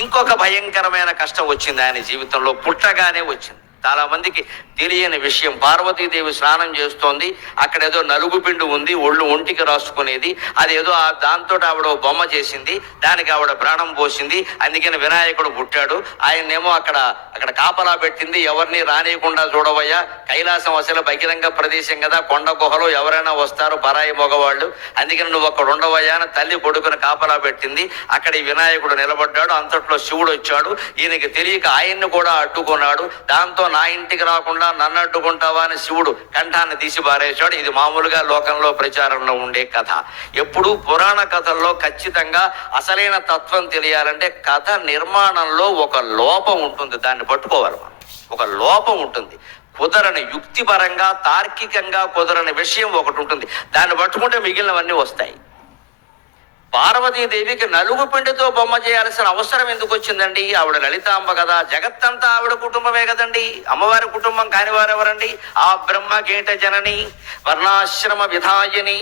ఇంకొక భయంకరమైన కష్టం వచ్చింది ఆయన జీవితంలో, పుట్టగానే వచ్చింది. చాలా మందికి తెలియని విషయం, పార్వతీదేవి స్నానం చేస్తోంది, అక్కడ ఏదో నలుగు పిండి ఉంది, ఒంటికి రాసుకునేది, అదేదో దాంతో ఆవిడ బొమ్మ చేసింది, దానికి ఆవిడ ప్రాణం పోసింది, అందుకని వినాయకుడు పుట్టాడు. ఆయన్నేమో అక్కడ కాపలా పెట్టింది, ఎవరిని రానియకుండా చూడవయ్యా, కైలాసం అసలు బహిరంగ ప్రదేశం కదా, కొండ గుహలో ఎవరైనా వస్తారు పరాయి మగవాళ్ళు, అందుకని నువ్వు అక్కడ ఉండవయ్యా అని తల్లి కొడుకుని కాపలా పెట్టింది. అక్కడ ఈ వినాయకుడు నిలబడ్డాడు. అంతట్లో శివుడు వచ్చాడు, ఈయనకి తెలియక ఆయన్ని కూడా అడ్డుకున్నాడు. దాంతో నా ఇంటికి రాకుండా నన్ను అడ్డుకుంటావా అని శివుడు కంఠాన్ని తీసి పారేశాడు. ఇది మామూలుగా లోకంలో ప్రచారంలో ఉండే కథ. ఎప్పుడు పురాణ కథల్లో ఖచ్చితంగా అసలైన తత్వం తెలియాలంటే కథ నిర్మాణంలో ఒక లోపం ఉంటుంది, దాన్ని పట్టుకోవాలి మనం. ఒక లోపం ఉంటుంది, కుదరని, యుక్తిపరంగా తార్కికంగా కుదరని విషయం ఒకటి ఉంటుంది, దాన్ని పట్టుకుంటే మిగిలినవన్నీ వస్తాయి. పార్వతీదేవికి నలుగు పిండితో బొమ్మ చేయాల్సిన అవసరం ఎందుకు వచ్చిందండి? ఆవిడ లలితాంబ కదా, జగత్తంతా ఆవిడ కుటుంబమే కదండి. అమ్మవారి కుటుంబం కాని వారెవరండి? ఆ బ్రహ్మకీట జనని వర్ణాశ్రమ విధాయిని,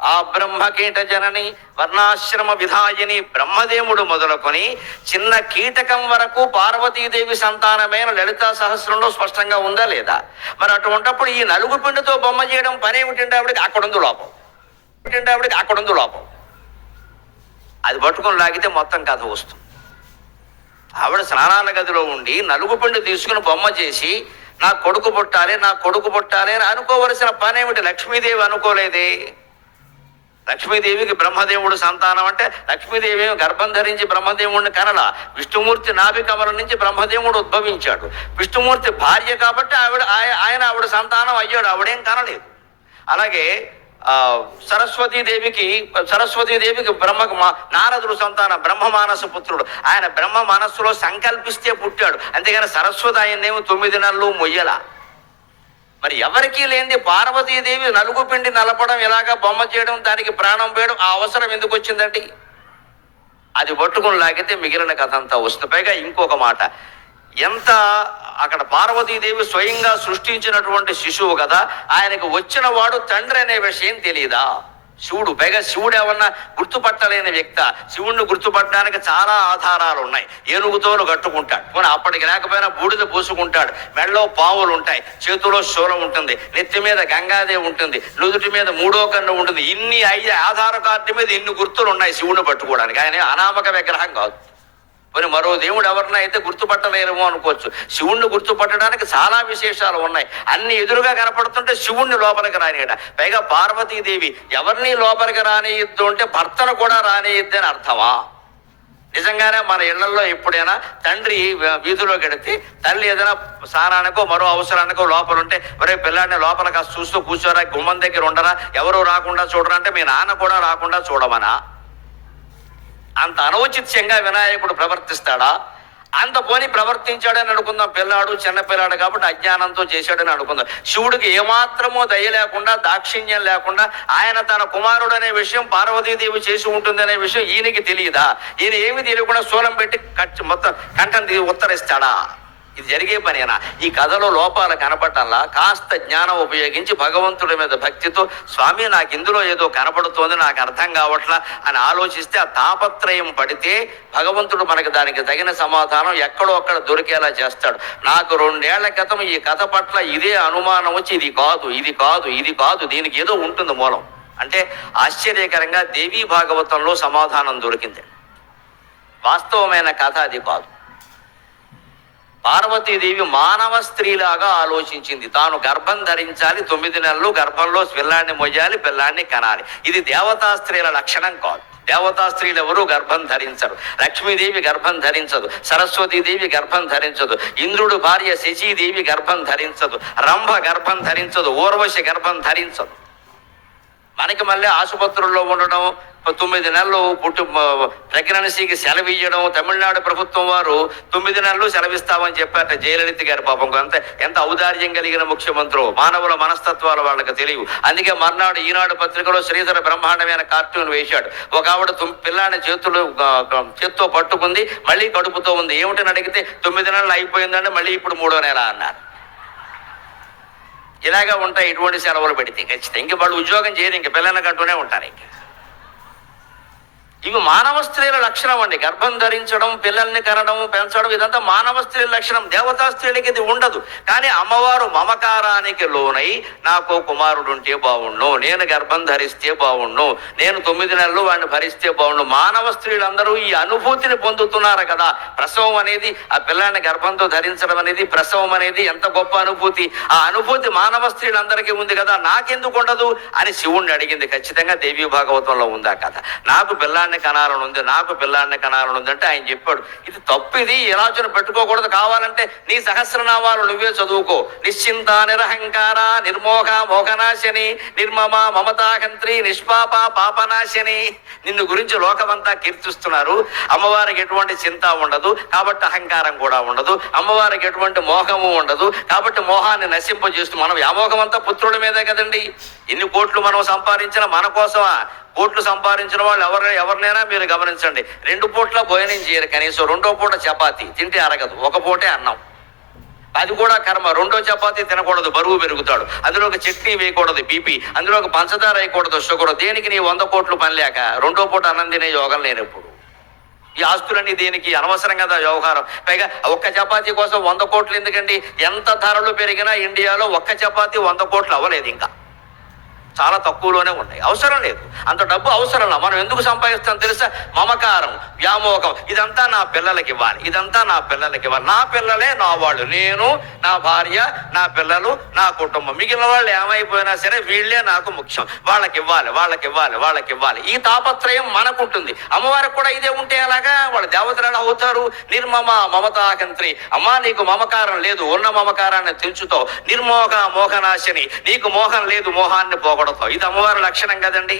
ఆ బ్రహ్మకీట జనని వర్ణాశ్రమ విధాయిని, బ్రహ్మదేవుడు మొదలుకొని చిన్న కీటకం వరకు పార్వతీదేవి సంతానమైన లలితా సహస్రంలో స్పష్టంగా ఉందా లేదా? మరి అటువంటిప్పుడు ఈ నలుగు పిండితో బొమ్మ చేయడం పనేమిటంటే ఆవిడకి అక్కడుంది లోపం, అక్కడుంది లోపం. అది పట్టుకొని లాగితే మొత్తం కథ వస్తుంది. ఆవిడ స్నానాల గదిలో ఉండి నలుగు పిండి తీసుకుని బొమ్మ చేసి నా కొడుకు పుట్టాలి అని అనుకోవలసిన పనేమిటి? లక్ష్మీదేవి అనుకోలేదే. లక్ష్మీదేవికి బ్రహ్మదేవుడు సంతానం అంటే లక్ష్మీదేవి గర్భం ధరించి బ్రహ్మదేవుడిని కనల. విష్ణుమూర్తి నాభికమలం నుంచి బ్రహ్మదేవుడు ఉద్భవించాడు. విష్ణుమూర్తి భార్య కాబట్టి ఆవిడ సంతానం అయ్యాడు, ఆవిడేం కనలేదు. అలాగే సరస్వతీదేవికి నారదుడు సంతానం, బ్రహ్మమానస పుత్రుడు. ఆయన బ్రహ్మ మనస్సులో సంకల్పిస్తే పుట్టాడు, అంతేగాని సరస్వతి ఆయన్నేమో 9 నెలలు మొయ్యల. మరి ఎవరికీ లేనిది పార్వతీదేవి నలుగు పిండి నలపడం, ఇలాగా బొమ్మ చేయడం, దానికి ప్రాణం పోయడం, ఆ అవసరం ఎందుకు వచ్చిందండి? అది పట్టుకుని లాగితే మిగిలిన కథ అంతా వస్తుంది. పైగా ఇంకొక మాట, ఎంత అక్కడ పార్వతీదేవి స్వయంగా సృష్టించినటువంటి శిశువు కదా, ఆయనకు వచ్చిన వాడు తండ్రి అనే విషయం తెలియదా? శివుడు, పైగా శివుడు ఏమన్నా గుర్తుపట్టలేని వ్యక్త? శివుణ్ణి గుర్తుపట్టడానికి చాలా ఆధారాలు ఉన్నాయి. ఏనుగుతోలు కట్టుకుంటాడు, పోనీ అప్పటికి లేకపోయినా బూడిద పూసుకుంటాడు, మెడలో పావులు ఉంటాయి, చేతిలో శూలం ఉంటుంది, నెత్తి మీద గంగాదేవి ఉంటుంది, నుదుటి మీద 3వ కన్ను ఉంటుంది. ఇన్ని 5 ఆధార కార్డు మీద ఇన్ని గుర్తులు ఉన్నాయి శివుణ్ణి పట్టుకోవడానికి. ఆయన అనామక విగ్రహం కాదు. మరి మరో దేవుడు ఎవరినైనా అయితే గుర్తుపట్టలేరేమో అనుకోవచ్చు. శివుణ్ణి గుర్తుపట్టడానికి చాలా విశేషాలు ఉన్నాయి. అన్ని ఎదురుగా కనపడుతుంటే శివుణ్ణి లోపలికి రానియట. పైగా పార్వతీదేవి ఎవరిని లోపలికి రానియద్దు అంటే భర్తను కూడా రానియద్దు అని అర్థమా? నిజంగానే మన ఇళ్లలో ఎప్పుడైనా తండ్రి వీధిలో గడితే తల్లి ఏదైనా స్నానానికో మరో అవసరానికో లోపల ఉంటే, ఒరే పిల్లాడిని లోపల కాస్త చూస్తూ కూర్చోరా, గుమ్మం దగ్గర ఉండరా, ఎవరు రాకుండా చూడరా అంటే మీ నాన్న కూడా రాకుండా చూడమనా? అంత అనౌచిత్యంగా వినాయకుడు ప్రవర్తిస్తాడా? అంత పోని ప్రవర్తించాడని అనుకుందాం. పిల్లాడు చిన్నపిల్లాడు కాబట్టి అజ్ఞానంతో చేశాడని అనుకుందాం. శివుడికి ఏమాత్రమో దయ లేకుండా, దాక్షిణ్యం లేకుండా ఆయన తన కుమారుడు అనే విషయం పార్వతీదేవి చేసి ఉంటుంది అనే విషయం ఈయనకి తెలియదా? ఈయన ఏమి తెలియకుండా శూలం పెట్టి మొత్తం కంఠం ఉత్తరిస్తాడా? ఇది జరిగే పనేనా? ఈ కథలో లోపాలు కనపడటంలా కాస్త జ్ఞానం ఉపయోగించి భగవంతుడి మీద భక్తితో, స్వామి నాకు ఇందులో ఏదో కనపడుతోంది, నాకు అర్థం కావట్లా అని ఆలోచిస్తే, ఆ తాపత్రయం పడితే భగవంతుడు మనకి దానికి తగిన సమాధానం ఎక్కడో అక్కడ దొరికేలా చేస్తాడు. నాకు 2 ఏళ్ల క్రితం ఈ కథ పట్ల ఇదే అనుమానం వచ్చి, ఇది కాదు దీనికి ఏదో ఉంటుంది మూలం అంటే, ఆశ్చర్యకరంగా దేవీ భాగవతంలో సమాధానం దొరికింది. వాస్తవమైన కథ అది కాదు. పార్వతీదేవి మానవ స్త్రీలాగా ఆలోచించింది. తాను గర్భం ధరించాలి, 9 నెలలు గర్భంలో పిల్లాన్ని మొయ్యాలి, పిల్లాన్ని కనాలి. ఇది దేవతా స్త్రీల లక్షణం కాదు. దేవతా స్త్రీలు ఎవరూ గర్భం ధరించరు. లక్ష్మీదేవి గర్భం ధరించదు, సరస్వతీదేవి గర్భం ధరించదు, ఇంద్రుడు భార్య శచీదేవి గర్భం ధరించదు, రంభ గర్భం ధరించదు, ఊర్వశి గర్భం ధరించదు. మనకి మళ్ళీ ఆసుపత్రుల్లో ఉండడం, 9 నెలలు ప్రెగ్నెన్సీకి సెలవు ఇవ్వడం, తమిళనాడు ప్రభుత్వం వారు 9 నెలలు సెలవిస్తామని చెప్పారట జయలలిత గారి. పాపం ఎంత ఔదార్యం కలిగిన ముఖ్యమంత్రులు. మానవుల మనస్తత్వాలు వాళ్ళకి తెలియవు. అందుకే మర్నాడు ఈనాడు పత్రికలో శ్రీధర బ్రహ్మాండమైన కార్టూన్ వేశాడు. ఒక ఆవిడ పిల్లాన్ని చేత్తో పట్టుకుంది, మళ్ళీ కడుపుతో ఉంది. ఏమిటని అడిగితే 9 నెలలు అయిపోయిందంటే మళ్ళీ ఇప్పుడు 3వ నెల అన్నారు. ఇలాగా ఉంటాయి ఇటువంటి సెలవులు పెడితే ఖచ్చితంగా. ఇంక వాళ్ళు ఉద్యోగం చేయరు, ఇంక పిల్లల్ని కంటూనే ఉంటారు. ఇవి మానవ స్త్రీల లక్షణం అండి. గర్భం ధరించడం, పిల్లల్ని కనడం, పెంచడం, ఇదంతా మానవ స్త్రీల లక్షణం. దేవతా స్త్రీలకి ఇది ఉండదు. కానీ అమ్మవారు మమకారానికి లోనై నాకు కుమారుడు ఉంటే బాగుండు, నేను గర్భం ధరిస్తే బాగుండు, నేను 9 నెలలు వాడిని భరిస్తే బాగుండు. మానవ స్త్రీలందరూ ఈ అనుభూతిని పొందుతున్నారు కదా. ప్రసవం అనేది, ఆ పిల్లాన్ని గర్భంతో ధరించడం అనేది, ప్రసవం అనేది ఎంత గొప్ప అనుభూతి. ఆ అనుభూతి మానవ స్త్రీలందరికీ ఉంది కదా, నాకెందుకు ఉండదు అని శివుణ్ణి అడిగింది. ఖచ్చితంగా దేవీ భాగవతంలో ఉందా కథ. నాకు పిల్లాన్ని కనాలని ఉంది, నాకు పిల్లాన్ని కనాలని ఉంది అంటే ఆయన చెప్పాడు, ఇది తప్పు, ఇది ఆలోచన పెట్టుకోకూడదు. కావాలంటే నీ సహస్రనామాలు నువ్వే చదువుకో. నిశ్చింత నిరహంకార నిర్మోహ మోహనాశని నిర్మమ మమతాకంత్రి నిష్పాప పాపనాశని. నిన్ను గురించి లోకమంతా కీర్తిస్తున్నారు. అమ్మవారికి ఎటువంటి చింత ఉండదు కాబట్టి అహంకారం కూడా ఉండదు. అమ్మవారికి ఎటువంటి మోహము ఉండదు కాబట్టి మోహాన్ని నశింపజేస్తూ, మనం వ్యామోహం అంతా పుత్రుల మీదే కదండి. ఎన్ని కోట్లు మనం సంపాదించినా మన కోసమా? కోట్లు సంపాదించిన వాళ్ళు ఎవరినైనా మీరు గమనించండి, 2 పూట్ల భోజనం చేయరు. కనీసం 2వ పూట చపాతీ తింటే అరగదు, 1 పూటే అన్నం. అది కూడా కర్మ. 2వ చపాతీ తినకూడదు, బరువు పెరుగుతాడు. అందులో ఒక చట్నీ వేయకూడదు, బీపీ. అందులో ఒక పంచదార వేయకూడదు, షుగర్. దేనికి నీ 100 కోట్లు పని లేక 2వ పూట అన్నం తినే యోగం లేనప్పుడు. ఈ ఆస్తులన్నీ దేనికి? అనవసరం కదా వ్యవహారం. పైగా ఒక్క చపాతీ కోసం 100 కోట్లు ఎందుకండి? ఎంత ధరలు పెరిగినా ఇండియాలో ఒక్క చపాతీ 100 కోట్లు అవ్వలేదు. ఇంకా చాలా తక్కువలోనే ఉన్నాయి. అవసరం లేదు, అంత డబ్బు అవసరం లేదు. మనం ఎందుకు సంపాదిస్తాం తెలుసా? మమకారం, వ్యామోహం. ఇదంతా నా పిల్లలకి ఇవ్వాలి, ఇదంతా నా పిల్లలకి ఇవ్వాలి. నా పిల్లలే నా వాళ్ళు, నేను, నా భార్య, నా పిల్లలు, నా కుటుంబం. మిగిలిన వాళ్ళు ఏమైపోయినా సరే వీళ్ళే నాకు ముఖ్యం. వాళ్ళకి ఇవ్వాలి, వాళ్ళకి ఇవ్వాలి, వాళ్ళకి ఇవ్వాలి. ఈ తాపత్రయం మనకుంటుంది. అమ్మవారికి కూడా ఇదే ఉంటే ఎలాగా? వాళ్ళు దేవతలు ఎలా అవుతారు? నిర్మమ మమతాకంత్రి. అమ్మా నీకు మమకారం లేదు, ఉన్న మమకారాన్ని తెంచుతావు. నిర్మోహ మోహనాశని, నీకు మోహం లేదు, మోహాన్ని పోగొడతావు. ఇది అమ్మవారి లక్షణం కదండి.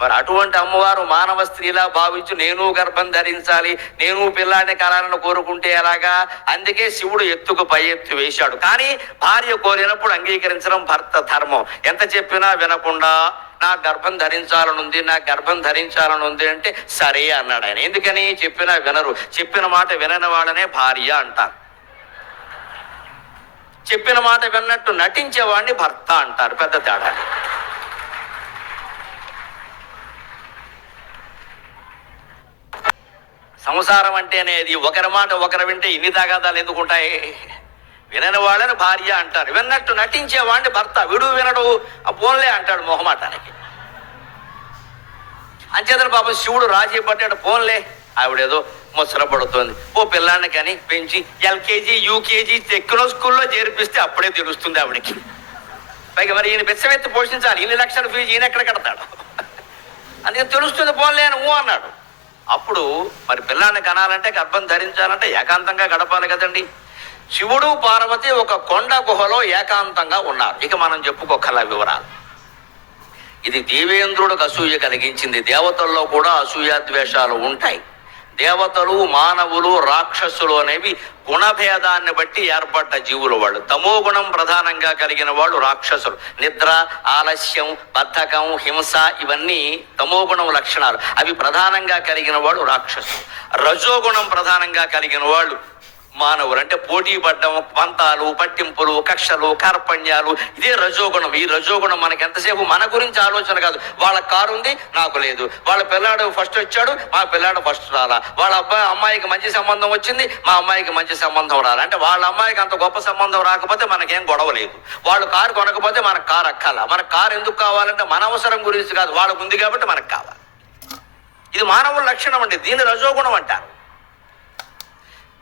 మరి అటువంటి అమ్మవారు మానవ స్త్రీలా భావించి నేను గర్భం ధరించాలి, నేను పిల్లాన్ని కనాలని కోరుకుంటే ఎలాగా? అందుకే శివుడు ఎత్తుకు పై ఎత్తు వేశాడు. కానీ భార్య కోరినప్పుడు అంగీకరించడం భర్త ధర్మం. ఎంత చెప్పినా వినకుండా నా గర్భం ధరించాలనుంది, నా గర్భం ధరించాలనుంది అంటే సరే అన్నాడు ఆయన. ఎందుకని? చెప్పినా వినరు. చెప్పిన మాట వినని వాళ్ళనే భార్య అంటారు. చెప్పిన మాట విన్నట్టు నటించేవాడిని భర్త అంటారు. పెద్ద తేడా. సంసారం అంటేనే అది. ఒకరి మాట ఒకరు వింటే ఇన్ని తగాదాలు ఎందుకుంటాయి? వినని వాళ్ళని భార్య అంటారు. విన్నట్టు నటించేవాడిని భర్త. విడు వినడు, పోన్లే అంటాడు మొహమాటానికి. అంచేతన పాపం శివుడు రాజీ పడ్డాడు. పోన్లే, ఆవిడేదో ముసరపడుతోంది, ఓ పిల్లాన్ని కానీ పెంచి LKG UKG ఎక్కడో స్కూల్లో చేర్పిస్తే అప్పుడే తెలుస్తుంది ఆవిడకి. పైగా మరి ఈయన బెచ్చమెత్తి పోషించాలి, 2 లక్షల ఫీజు ఈయన ఎక్కడ కడతాడు? అందుకని తెలుస్తుంది, పోన్లే అని అన్నాడు. అప్పుడు మరి పిల్లాన్ని కనాలంటే, గర్భం ధరించాలంటే ఏకాంతంగా గడపాలి కదండి. శివుడు పార్వతి ఒక కొండ గుహలో ఏకాంతంగా ఉన్నారు. ఇక మనం చెప్పుకోకల వివరాలు. ఇది దేవేంద్రుడికి అసూయ కలిగించింది. దేవతల్లో కూడా అసూయాద్వేషాలు ఉంటాయి. దేవతలు, మానవులు, రాక్షసులు అనేవి గుణభేదాన్ని బట్టి ఏర్పడ్డ జీవులు. వాళ్ళు తమో గుణం ప్రధానంగా కలిగిన వాళ్ళు రాక్షసులు. నిద్ర, ఆలస్యం, బద్ధకం, హింస ఇవన్నీ తమో గుణం లక్షణాలు. అవి ప్రధానంగా కలిగిన వాళ్ళు రాక్షసులు. రజోగుణం ప్రధానంగా కలిగిన వాళ్ళు మానవులు. అంటే పోటీ పడ్డం, పంతాలు, పట్టింపులు, కక్షలు, కార్పణ్యాలు, ఇదే రజోగుణం. ఈ రజోగుణం మనకి ఎంతసేపు మన గురించి ఆలోచన కాదు. వాళ్ళ కారు ఉంది, నాకు లేదు. వాళ్ళ పిల్లాడు ఫస్ట్ వచ్చాడు, మా పిల్లాడు ఫస్ట్ రాలా. వాళ్ళ అమ్మాయికి మంచి సంబంధం వచ్చింది, మా అమ్మాయికి మంచి సంబంధం రాలా. అంటే వాళ్ళ అమ్మాయికి అంత గొప్ప సంబంధం రాకపోతే మనకేం గొడవ లేదు. వాళ్ళు కారు కొనకపోతే మనకు కారు అక్కాల. మనకు కారు ఎందుకు కావాలంటే మన అవసరం గురించి కాదు, వాళ్ళకు ఉంది కాబట్టి మనకు కావాలి. ఇది మానవుల లక్షణం అండి. దీన్ని రజోగుణం అంటారు.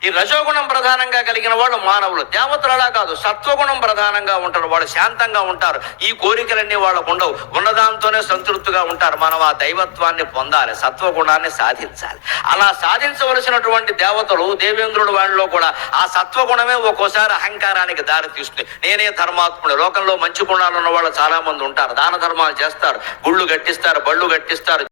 ఈ రజోగుణం ప్రధానంగా కలిగిన వాళ్ళు మానవులు. దేవతలు అలా కాదు, సత్వగుణం ప్రధానంగా ఉంటారు. వాళ్ళు శాంతంగా ఉంటారు. ఈ కోరికలన్నీ వాళ్ళకు ఉండవు. ఉన్నదాంతోనే సంతృప్తిగా ఉంటారు. మనం ఆ దైవత్వాన్ని పొందాలి, సత్వగుణాన్ని సాధించాలి. అలా సాధించవలసినటువంటి దేవతలు, దేవేంద్రుడు వాళ్ళలో కూడా ఆ సత్వగుణమే ఒక్కోసారి అహంకారానికి దారి తీస్తుంది. నేనే ధర్మాత్ముడు. లోకంలో మంచి గుణాలు ఉన్న వాళ్ళు చాలా మంది ఉంటారు. దాన ధర్మాలు చేస్తారు, గుళ్ళు కట్టిస్తారు, బళ్ళు కట్టిస్తారు.